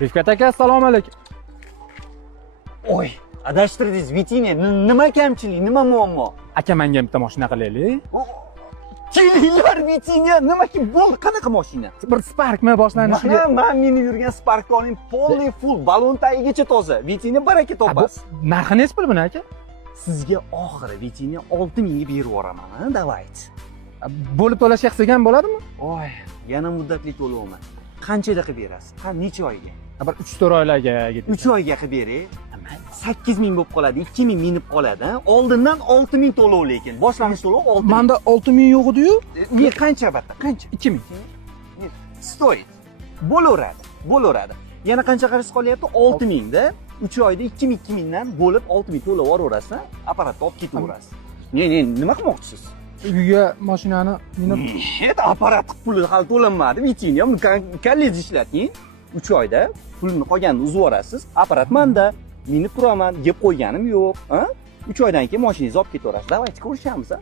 Rifkat aka, assalomu alaykum. Oy, adashtirdingiz, Vitiniya. Nima kamchilik, nima muammo? Aka, menga bitta mashina qilaylik. Kelinglar, Vitiniya. Nima ki bo'ldi, qanaqa mashina? Bir Sparkmi boshlanishiga? Men minib yurgan Spark'ni oling, полный full, balon tagigacha toza. Vitiniya baraka topasiz. Narxi nech pul buni aka? Sizga oxiri Vitiniya 6000 ga berib yuboraman, ha, davayt. Bo'lib to'lashga qilsak ham bo'ladimi? Oy, yana muddatli to'lovman. Qanchada qilib berasiz? Ha, necha oyga? Bir 3-4 oylarga ketdi. 3 oyga qilib beray. 8000 bo'lib qoladi, 2000 minib qoladi, ha. Oldindan 6000 to'lov lekin. Boshlanish to'lov 6000. Menda 6000 yo'q edi-yu. Ne qancha batta? Qancha? 2000. Stoit. Bo'laveradi, bo'laveradi. Yana qancha qarz qolyapti? 6000 da. 3 oyda 2000 dan bo'lib 6000 to'lab yuborasiz, ha. Apparatni olib ketaverasiz. Ne, nima qilmoqchisiz? Uyga mashinani minib Apparat puli hali to'lanmadi. Vitiniya, uni kollej ishlating. 3 oyda pulni qolganini uzib yuborasiz. Apparat menda. Minib turaman, yeb qo'yganim yo'q, ha? 3 oydan keyin mashinangizni olib ketaverasiz. Davaychi ko'rishamiz, ha?